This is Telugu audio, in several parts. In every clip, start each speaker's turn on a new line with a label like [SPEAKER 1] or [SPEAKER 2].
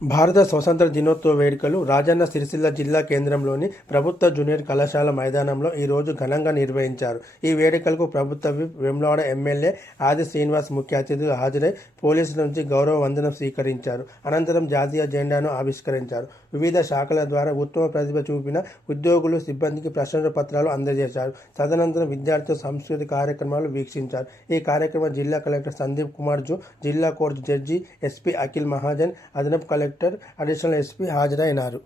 [SPEAKER 1] భారత స్వతంత్ర దినోత్సవ వేడుకలు రాజన్న సిరిసిల్ల జిల్లా కేంద్రంలోని ప్రభుత్వ జూనియర్ కళాశాల మైదానంలో ఈరోజు ఘనంగా నిర్వహించారు. ఈ వేడుకలకు ప్రభుత్వ విప్ వెమ్లవాడ ఎమ్మెల్యే ఆది శ్రీనివాస్ ముఖ్య అతిథిగా హాజరై పోలీసుల నుంచి గౌరవ వందనం స్వీకరించారు. అనంతరం జాతీయ జెండాను ఆవిష్కరించారు. వివిధ శాఖల ద్వారా ఉత్తమ ప్రతిభ చూపిన ఉద్యోగులు సిబ్బందికి ప్రశ్నల పత్రాలు అందజేశారు. తదనంతరం విద్యార్థుల సంస్కృతి కార్యక్రమాలు వీక్షించారు. ఈ కార్యక్రమం జిల్లా కలెక్టర్ సందీప్ కుమార్ జూ జిల్లా court judge SP Akhil Mahajan అదనపు కలెక్టర్ అడిషనల్ ఎస్పీ హాజరైనారు.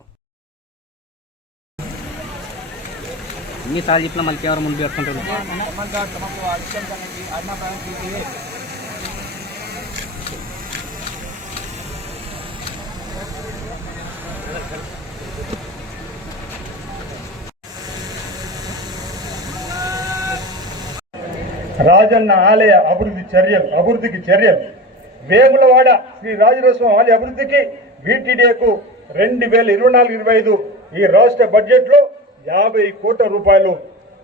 [SPEAKER 2] ఎన్నిసార్లు చెప్పినా మళ్ళీ ఎవరు ముందు పెడుతుంటారు
[SPEAKER 3] రాజన్న ఆలయ అభివృద్ధి చర్యలు అభివృద్ధికి చర్యలు. వేములవాడ శ్రీ రాజరాజస్వామి ఆలయ అభివృద్ధికి వీటీడీఏకు రెండు వేల ఇరవై నాలుగు ఇరవై ఐదు ఈ రాష్ట్ర బడ్జెట్లో యాభై కోట్ల రూపాయలు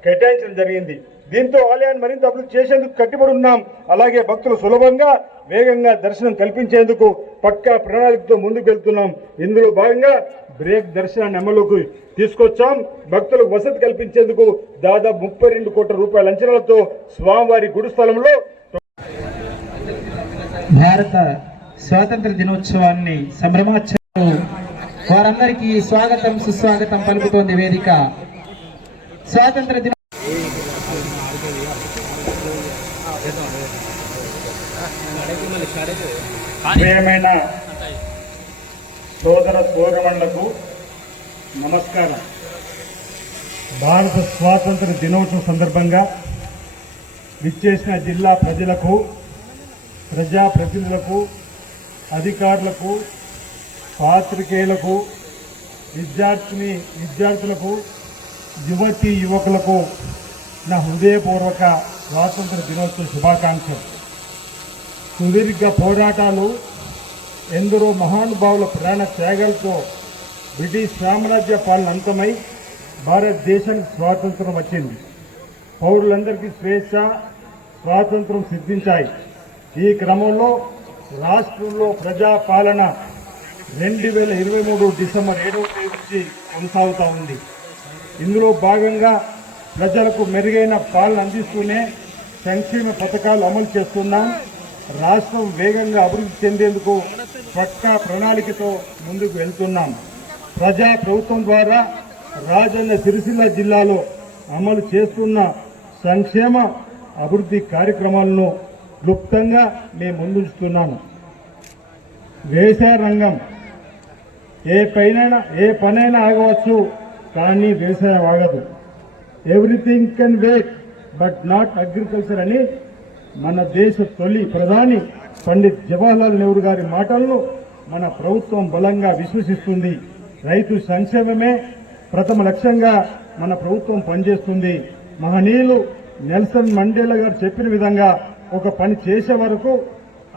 [SPEAKER 3] కేటాయించడం జరిగింది. దీంతో ఆలయాన్ని మరింత అభివృద్ధి చేసేందుకు కట్టుబడి ఉన్నాం అలాగే భక్తులు సులభంగా వేగంగా దర్శనం కల్పించేందుకు పక్కా ప్రణాళికతో ముందుకు వెళ్తున్నాం ఇందులో భాగంగా బ్రేక్ దర్శనాన్ని అమలుకు తీసుకొచ్చాం. భక్తులకు వసతి కల్పించేందుకు దాదాపు ముప్పై రెండు కోట్ల రూపాయల అంచనాలతో స్వామివారి గుడి స్థలంలో
[SPEAKER 4] భారత స్వాతంత్ర దినోత్సవాన్ని సంభ్రమాచరణ వారందరికీ స్వాగతం సుస్వాగతం పలుకుతోంది వేదిక. స్వాతంత్ర దిన
[SPEAKER 3] ప్రియమైన సోదర సోదరులకు నమస్కారం. భారత స్వాతంత్ర దినోత్సవం సందర్భంగా విచ్చేసిన జిల్లా ప్రజలకు ప్రజాప్రతినిధులకు అధికారులకు పాత్రికేయులకు విద్యార్థిని విద్యార్థులకు యువతి యువకులకు నా హృదయపూర్వక స్వాతంత్ర దినోత్సవ శుభాకాంక్షలు. సుదీర్ఘ పోరాటాలు ఎందరో మహానుభావుల ప్రాణ త్యాగాలతో బ్రిటిష్ సామ్రాజ్య పాలన అంతమై భారతదేశానికి స్వాతంత్రం వచ్చింది. పౌరులందరికీ స్వేచ్ఛ స్వాతంత్రం సిద్ధించాయి. ఈ క్రమంలో రాష్ట్రంలో ప్రజాపాలన రెండు వేల ఇరవై మూడు డిసెంబర్ ఏడవ తేదీ నుంచి కొనసాగుతూ ఉంది. ఇందులో భాగంగా ప్రజలకు మెరుగైన పాలన అందిస్తూనే సంక్షేమ పథకాలు అమలు చేస్తున్నాం రాష్ట్రం వేగంగా అభివృద్ధి చెందేందుకు పక్కా ప్రణాళికతో ముందుకు వెళ్తున్నాం. ప్రజా ప్రభుత్వం ద్వారా రాజన్న సిరిసిల్ల జిల్లాలో అమలు చేస్తున్న సంక్షేమ అభివృద్ధి కార్యక్రమాలను క్లుప్తంగా మేము ముందుంచుతున్నాము వ్యవసాయ రంగం ఏ పైనైనా ఏ పనైనా ఆగవచ్చు కానీ వ్యవసాయం ఆగదు. Everything can wait but not agriculture అని మన దేశ తొలి ప్రధాని పండిత్ జవహర్లాల్ నెహ్రూ గారి మాటలను మన ప్రభుత్వం బలంగా విశ్వసిస్తుంది. రైతు సంక్షేమమే ప్రథమ లక్ష్యంగా మన ప్రభుత్వం పనిచేస్తుంది. మహనీయులు నెల్సన్ మండేలా గారు చెప్పిన విధంగా ఒక పని చేసే వరకు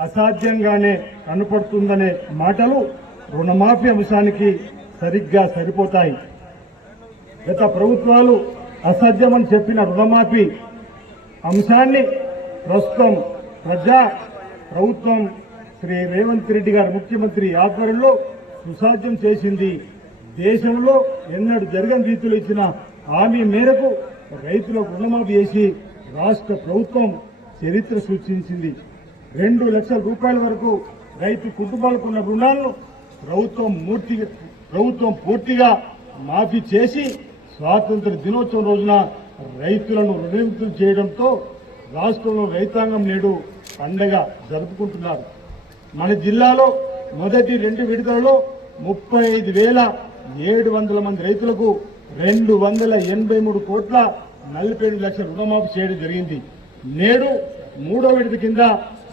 [SPEAKER 3] అసాధ్యంగానే కనపడుతుందనే మాటలు రుణమాఫీ అంశానికి సరిగ్గా సరిపోతాయి. గత ప్రభుత్వాలు అసాధ్యమని చెప్పిన రుణమాఫీ అంశాన్ని ప్రస్తుతం ప్రజా ప్రభుత్వం శ్రీ రేవంత్ రెడ్డి గారు ముఖ్యమంత్రి ఆధ్వర్యంలో సుసాధ్యం చేసింది. దేశంలో ఎన్నడూ జరగని రీతిలో ఇచ్చిన హామీ మేరకు రైతులకు రుణమాఫీ చేసి రాష్ట్ర ప్రభుత్వం చరిత్ర సూచించింది. రెండు లక్షల రూపాయల వరకు రైతు కుటుంబాలకు ఉన్న రుణాలను ప్రభుత్వం మూర్తి ప్రభుత్వం పూర్తిగా మాఫీ చేసి స్వాతంత్ర దినోత్సవం రోజున రైతులను రుణవిముక్తులు చేయడంతో రాష్ట్రంలో రైతాంగం నేడు పండగ జరుపుకుంటున్నారు. మన జిల్లాలో మొదటి రెండు విడతలలో ముప్పై ఐదు వేల ఏడు వందల మంది రైతులకు రెండు వందల ఎనభై మూడు కోట్ల నలభై ఏడు లక్షల రుణమాఫీ చేయడం జరిగింది. నేడు మూడో విడత కింద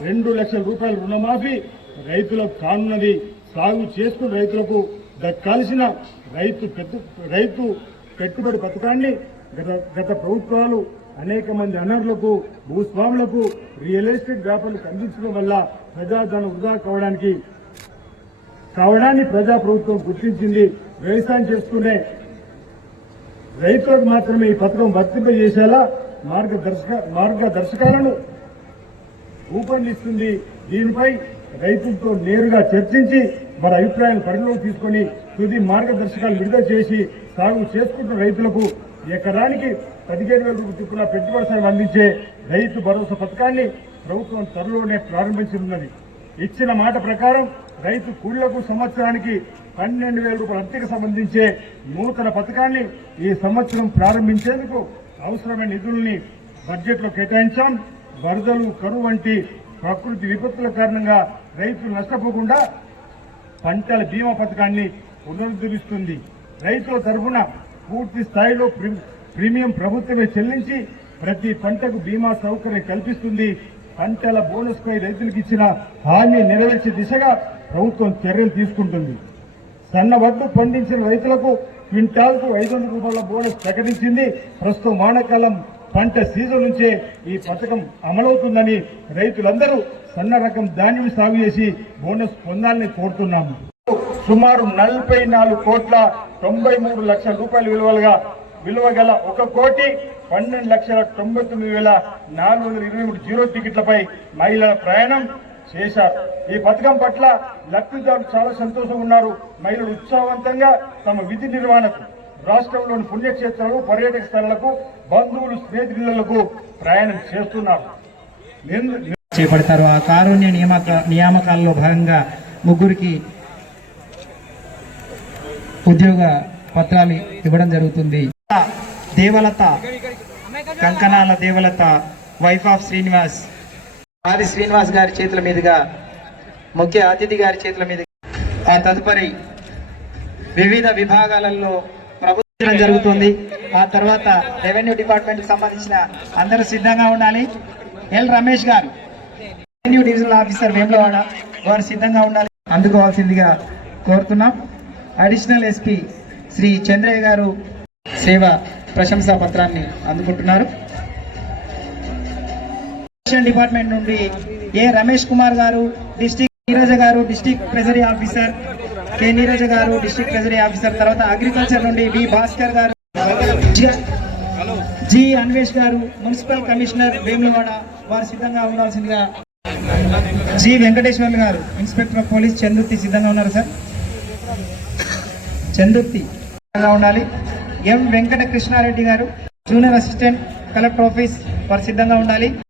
[SPEAKER 3] రెండు లక్షల రూపాయల రుణమాఫీ రైతులకు కానున్నది. సాగు చేసుకున్న రైతులకు దక్కాల్సిన రైతు రైతు పెట్టుబడి పథకాన్ని గత గత ప్రభుత్వాలు అనేక మంది అనర్లకు భూస్వాములకు రియల్ ఎస్టేట్ వ్యాపారులకు అందించడం వల్ల ప్రజాధనం వృధా కావడానికి కావడాన్ని ప్రజా ప్రభుత్వం గుర్తించింది. వ్యవసాయం చేసుకునే రైతులకు మాత్రమే ఈ పథకం వర్తింపజేసేలా మార్గదర్శక మార్గదర్శకాలను రూపొందిస్తుంది. దీనిపై రైతులతో నేరుగా చర్చించి వారి అభిప్రాయాలు పరిగణలోకి తీసుకొని తుది మార్గదర్శకాలు విడుదల చేసి సాగు చేసుకుంటున్న రైతులకు ఎకరానికి పదిహేను వేల రూపాయల పెట్టుబడి సాయం అందించే రైతు భరోసా పథకాన్ని ప్రభుత్వం త్వరలోనే ప్రారంభించనున్నది. ఇచ్చిన మాట ప్రకారం రైతు కూళ్ళకు సంవత్సరానికి పన్నెండు వేల రూపాయల అద్దెకు సంబంధించే నూతన పథకాన్ని ఈ సంవత్సరం ప్రారంభించేందుకు అవసరమైన నిధుల్ని బడ్జెట్లో కేటాయించాం. వరదలు కరువు వంటి ప్రకృతి విపత్తుల కారణంగా రైతులు నష్టపోకుండా పంటల బీమా పథకాన్ని పునరుద్ధరిస్తుంది. రైతుల తరఫున పూర్తి స్థాయిలో ప్రీ- ప్రీమియం ప్రభుత్వమే చెల్లించి ప్రతి పంటకు బీమా సౌకర్యం కల్పిస్తుంది. పంటల బోనస్ పై రైతులకు ఇచ్చిన హామీ నెరవేర్చే దిశగా ప్రభుత్వం చర్యలు తీసుకుంటుంది. సన్న వడ్లు పండించిన రైతులకు క్వింటాల్కు ఐదు వందల రూపాయల బోనస్ ప్రకటించింది. ప్రస్తుతం వానాకాలం పంట సీజన్ నుంచే ఈ పథకం అమలవుతుందని రైతులందరూ సన్న రకం ధాన్యం సాగు చేసి బోనస్ పొందాలని కోరుతున్నాము. సుమారు నలభై నాలుగు కోట్ల తొంభై మూడు లక్షల రూపాయల విలువలుగా విలువ గల ఒక కోటి పన్నెండు లక్షల తొంభై తొమ్మిది వేల నాలుగు వందల ఇరవై మూడు జీరో టికెట్లపై మహిళల ప్రయాణం చేశారు ఈ పథకం పట్ల లబ్ధిదారులు చాలా సంతోషంగా ఉన్నారు మహిళలు ఉత్సాహవంతంగా తమ విధి నిర్వహణకు రాష్ట్రంలోని పుణ్యక్షేత్రాలు పర్యాటక స్థలాలకు బంధువులు స్నేహితులకు ప్రయాణం చేస్తున్నారు.
[SPEAKER 4] చేపడతారు. ఆ కారుణ్య నియామక నియామకాల్లో భాగంగా ముగ్గురికి ఉద్యోగ పత్రాలు ఇవ్వడం జరుగుతుంది. దేవలత కంకణాల దేవలత వైఫ్ ఆఫ్ శ్రీనివాస్ ఆది శ్రీనివాస్ గారి చేతుల మీదుగా ముఖ్య అతిథి గారి చేతుల మీదుగా ఆ తదుపరి వివిధ విభాగాలలో ప్రభుత్వం జరుగుతుంది. ఆ తర్వాత రెవెన్యూ డిపార్ట్మెంట్కి సంబంధించిన అందరూ సిద్ధంగా ఉండాలి. ఎల్ రమేష్ గారు రెవెన్యూ డివిజనల్ ఆఫీసర్ వేములవాడ వారు సిద్ధంగా ఉండాలి. అందుకోవాల్సిందిగా కోరుతున్నాం. అడిషనల్ ఎస్పీ శ్రీ చంద్రయ్య గారు సేవ ప్రశంసా పత్రాన్ని అందుకుంటున్నారు. డిపార్ట్మెంట్ నుండి ఏ రమేష్ కుమార్ గారు డిస్టిక్ నీరజ గారు district treasury officer K Neeraja గారు డిస్టిక్ ట్రెజరీ ఆఫీసర్ తర్వాత అగ్రికల్చర్ నుండి వి భాస్కర్ గారు జి- అన్వేష్ గారు మున్సిపల్ కమిషనర్ వేములవాడ వారు సిద్ధంగా ఉండాల్సిందిగా జి వెంకటేశ్వర్లు గారు ఇన్స్పెక్టర్ ఆఫ్ పోలీస్ చందుర్తి సిద్ధంగా ఉన్నారు సార్. చందుర్తి సిద్ధంగా ఉండాలి. ఎం వెంకట కృష్ణారెడ్డి గారు జూనియర్ అసిస్టెంట్ కలెక్టర్ ఆఫీస్ వారు సిద్ధంగా ఉండాలి.